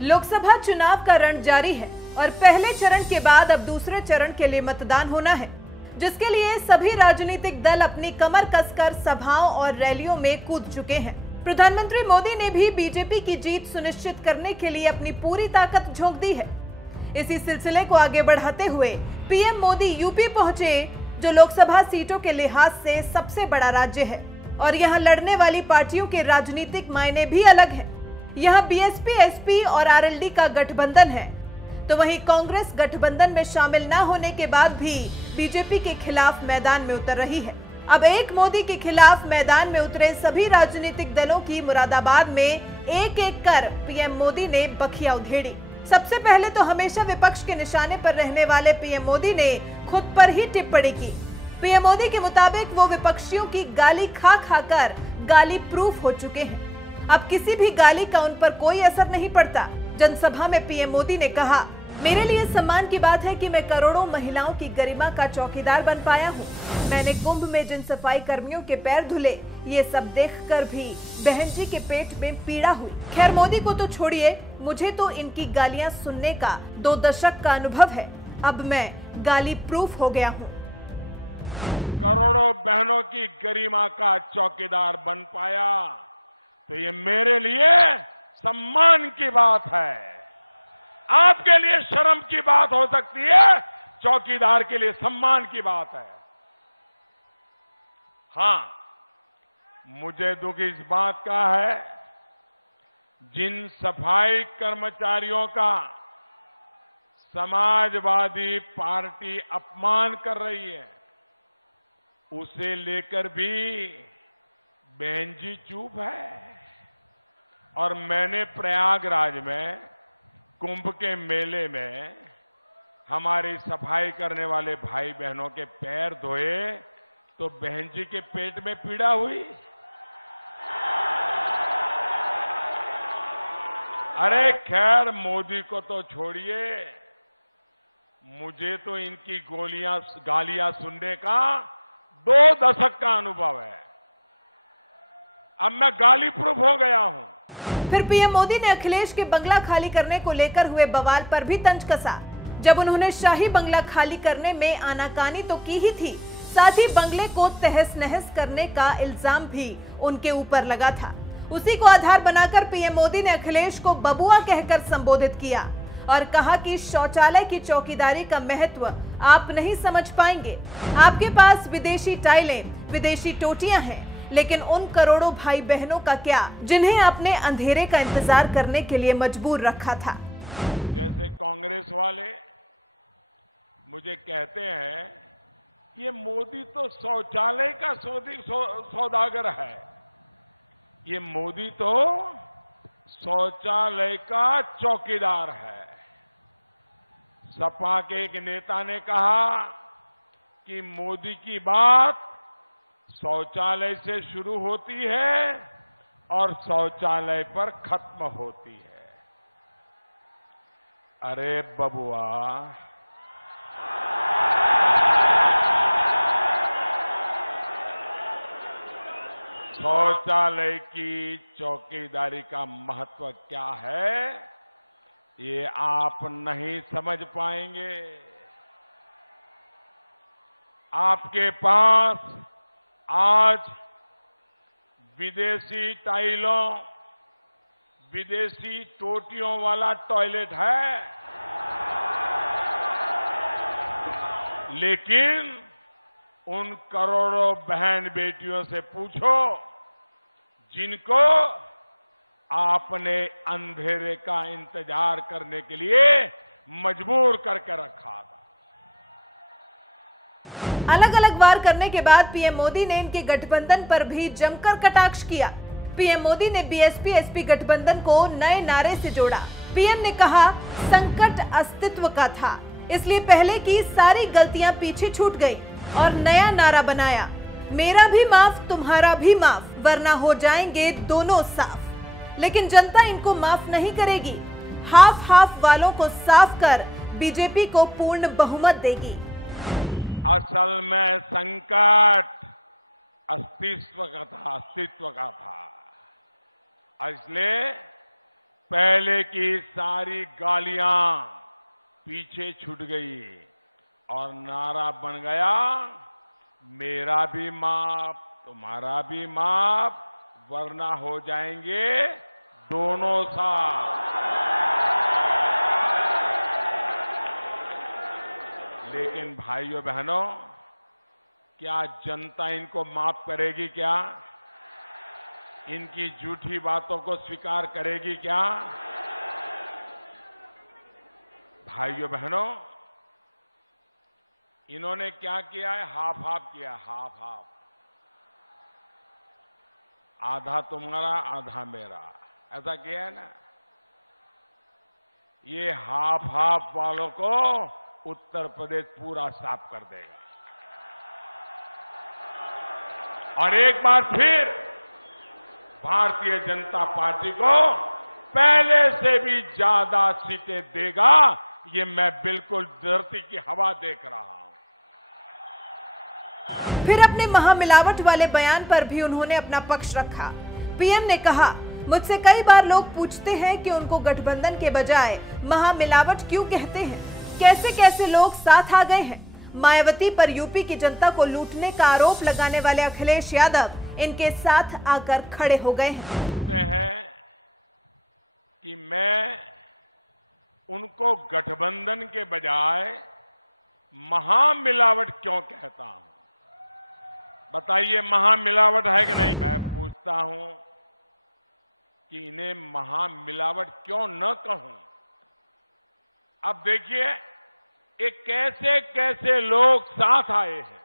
लोकसभा चुनाव का रण जारी है और पहले चरण के बाद अब दूसरे चरण के लिए मतदान होना है, जिसके लिए सभी राजनीतिक दल अपनी कमर कसकर सभाओं और रैलियों में कूद चुके हैं। प्रधानमंत्री मोदी ने भी बीजेपी की जीत सुनिश्चित करने के लिए अपनी पूरी ताकत झोंक दी है। इसी सिलसिले को आगे बढ़ाते हुए पीएम मोदी यूपी पहुंचे, जो लोकसभा सीटों के लिहाज से सबसे बड़ा राज्य है और यहां लड़ने वाली पार्टियों के राजनीतिक मायने भी अलग हैं। यहां बीएसपी, एसपी और आरएलडी का गठबंधन है, तो वहीं कांग्रेस गठबंधन में शामिल न होने के बाद भी बीजेपी के खिलाफ मैदान में उतर रही है। अब एक मोदी के खिलाफ मैदान में उतरे सभी राजनीतिक दलों की मुरादाबाद में एक एक कर पीएम मोदी ने बखिया उधेड़ी। सबसे पहले तो हमेशा विपक्ष के निशाने पर रहने वाले पीएम मोदी ने खुद पर ही टिप्पणी की। पीएम मोदी के मुताबिक वो विपक्षियों की गाली खा खाकर गाली प्रूफ हो चुके हैं। अब किसी भी गाली का उन पर कोई असर नहीं पड़ता। जनसभा में पीएम मोदी ने कहा, मेरे लिए सम्मान की बात है कि मैं करोड़ों महिलाओं की गरिमा का चौकीदार बन पाया हूँ। मैंने कुंभ में जिन सफाई कर्मियों के पैर धुले, ये सब देखकर भी बहन जी के पेट में पीड़ा हुई। खैर, मोदी को तो छोड़िए, मुझे तो इनकी गालियां सुनने का 2 दशक का अनुभव है। अब मैं गाली प्रूफ हो गया हूँ। करोड़ों बहनों की गरिमा का चौकीदार बन पाया, तो ये मेरे लिए सम्मान की बात है। आपके लिए शर्म की बात हो सकती है, चौकीदार के लिए सम्मान की बात है। हां, मुझे दुख इस बात का है, जिन सफाई कर्मचारियों का समाजवादी पार्टी अपमान कर रही है, उसे लेकर भी बहन जी चुप है। और मैंने प्रयागराज में कुंभ के मेले में हमारी सफाई करने वाले भाई बहनों के पैर धोए, तो बहन जी के पेट में पीड़ा हुई। अरे खैर, मोदी को तो छोड़िए, मुझे तो इनकी गालियां सुनने का 2 दशक का अनुभव है। अब मैं गाली प्रूफ हो गया हूं। फिर पीएम मोदी ने अखिलेश के बंगला खाली करने को लेकर हुए बवाल पर भी तंज कसा। जब उन्होंने शाही बंगला खाली करने में आनाकानी तो की ही थी, साथ ही बंगले को तहस नहस करने का इल्जाम भी उनके ऊपर लगा था। उसी को आधार बनाकर पीएम मोदी ने अखिलेश को बबुआ कहकर संबोधित किया और कहा कि शौचालय की चौकीदारी का महत्व आप नहीं समझ पाएंगे। आपके पास विदेशी टाइलें, विदेशी टोटियां हैं, लेकिन उन करोड़ों भाई बहनों का क्या, जिन्हें आपने अंधेरे का इंतजार करने के लिए मजबूर रखा था। जैसे कांग्रेस वाले मुझे कहते हैं, ये मोदी तो शौचालय का सौदागर है। ये मोदी तो शौचालय का चौकीदार है। सपा के एक नेता ने कहा कि मोदी की बात शौचालय से शुरू होती है और शौचालय पर खत्म होती है। अरे बबुआ, शौचालय की चौकीदारी का महत्व क्या है, ये आप नहीं समझ पाएंगे। आपके पास आज विदेशी टाइलों, विदेशी टोटियों वाला टॉयलेट है, लेकिन उन करोड़ों बहन बेटियों से पूछो जिनको आपने अंधेरे का इंतजार करने के लिए मजबूर करके रखा था। अलग अलग वार करने के बाद पीएम मोदी ने इनके गठबंधन पर भी जमकर कटाक्ष किया। पीएम मोदी ने बीएसपी एसपी गठबंधन को नए नारे से जोड़ा। पीएम ने कहा, संकट अस्तित्व का था, इसलिए पहले की सारी गलतियां पीछे छूट गई और नया नारा बनाया, मेरा भी माफ तुम्हारा भी माफ, वरना हो जाएंगे दोनों साफ। लेकिन जनता इनको माफ नहीं करेगी। हाफ हाफ वालों को साफ कर बीजेपी को पूर्ण बहुमत देगी। असल में संकट अस्तित्व का था, इसलिए पहले की सारी गालियां पीछे छूट गई और नारा बन गया, मेरा भी माफ तुम्हारा भी माफ, वरना हो जाएंगे दोनों साथ। लेकिन भाइयों बहनों, क्या जनता इनको माफ करेगी? क्या इनकी झूठी बातों को स्वीकार करेगी? क्या भाइयों बहनों, इन्होंने क्या किया है? हाफ हाफ किया, हाफ हाफ। आधा तुम्हारा आधा मेरा, ऐसा किया है ना। ये हाफ हाफ वालों को उत्तर प्रदेश पूरा साफ कर देगा और एक बार फिर भारतीय जनता पार्टी को पहले से भी ज्यादा सीटें देगा। ये मैं बिल्कुल धरती की हवा देख रहा हूं। फिर अपने महामिलावट वाले बयान पर भी उन्होंने अपना पक्ष रखा। पीएम ने कहा, मुझसे कई बार लोग पूछते हैं कि उनको गठबंधन के बजाय महामिलावट क्यों कहते हैं। कैसे कैसे लोग साथ आ गए हैं। मायावती पर यूपी की जनता को लूटने का आरोप लगाने वाले अखिलेश यादव इनके साथ आकर खड़े हो गए हैं। कि मैं उनको गठबंधन के बजाय महामिलावट क्यों कहता हूं? बताइए, महामिलावट है कि नहीं? मैं पूछता हूं कि इन्हें महामिलावट क्यों न कहूं। अब देखिए, ये कैसे कैसे लोग साथ आए हैं।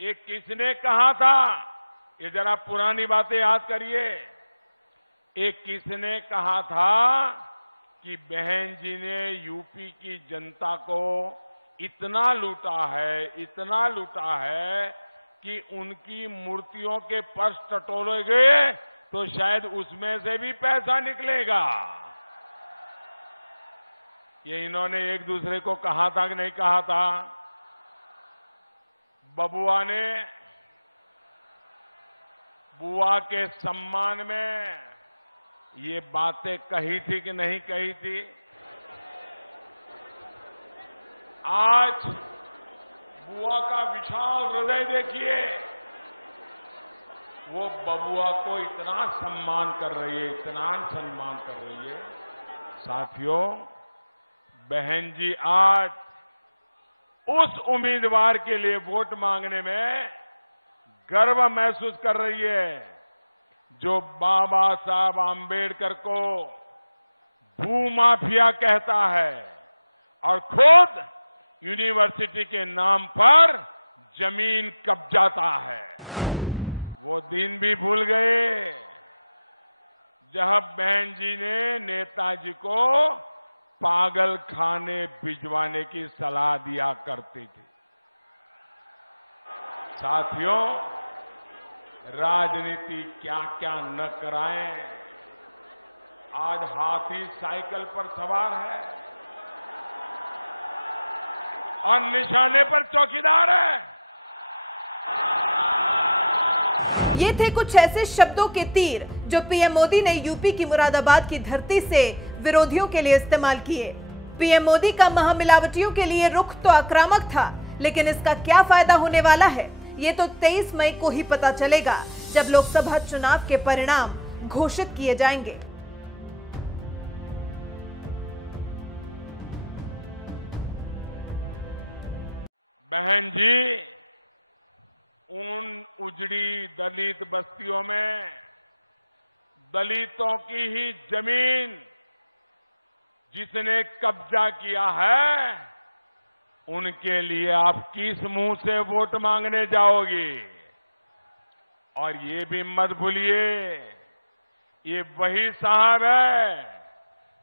ये किसने कहा था? ये जरा पुरानी बातें याद करिए। एक किसने कहा था कि बहन जी ने यूपी की जनता को इतना लूटा है कि उनकी मूर्तियों के पर्स टटोले गए तो शायद उसमें से भी पैसा निकलेगा। ये इन्होंने एक दूसरे को कहा था कि नहीं कहा था? बबुआ ने बुआ के सम्मान में ये बातें कही थी कि नहीं कही थी? आज बुआ का विशाल हृदय देखिए, वो बबुआ को इतना सम्मान कर रही है, इतना सम्मान कर रही है। साथियों, बहन जी आज उस उम्मीदवार के लिए वोट मांगने में गर्व महसूस कर रही है जो बाबा साहब आंबेडकर को भूमाफिया कहता है और खुद यूनिवर्सिटी के नाम पर जमीन कब्जाता है। वो दिन भी भूल गए जब बहन जी ने नेताजी को पागल खाने भिजवाने की सलाह दिया करती थी। साथियों, राजनीति क्या क्या न कराएं, आज हाथी साइकिल पर सवार है और निशाने पर चौकीदार है। ये थे कुछ ऐसे शब्दों के तीर जो पीएम मोदी ने यूपी की मुरादाबाद की धरती से विरोधियों के लिए इस्तेमाल किए। पीएम मोदी का महामिलावटियों के लिए रुख तो आक्रामक था, लेकिन इसका क्या फायदा होने वाला है, ये तो 23 मई को ही पता चलेगा, जब लोकसभा चुनाव के परिणाम घोषित किए जाएंगे। बहन जी, उन उजड़ी दलित बस्तियों में दलितों की ही जमीन जिसने कब्जा किया है, उनके लिए आप किस मुंह से वोट मांगने जाओगी? और ये भी मत भूलिए, ये वही साहब है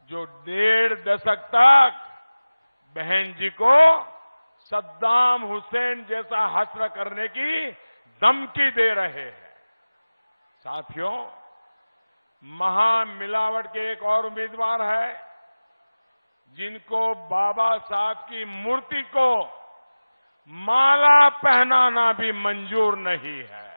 जो 1.5 दशक तक बहन जी को सद्दाम हुसैन जैसा हश्र करने की धमकी दे रहे हैं। साथियों, महामिलावट के एक और उम्मीदवार है जिनको बाबा साहब की मूर्ति को माला पहनाना भी मंजूर नहीं है।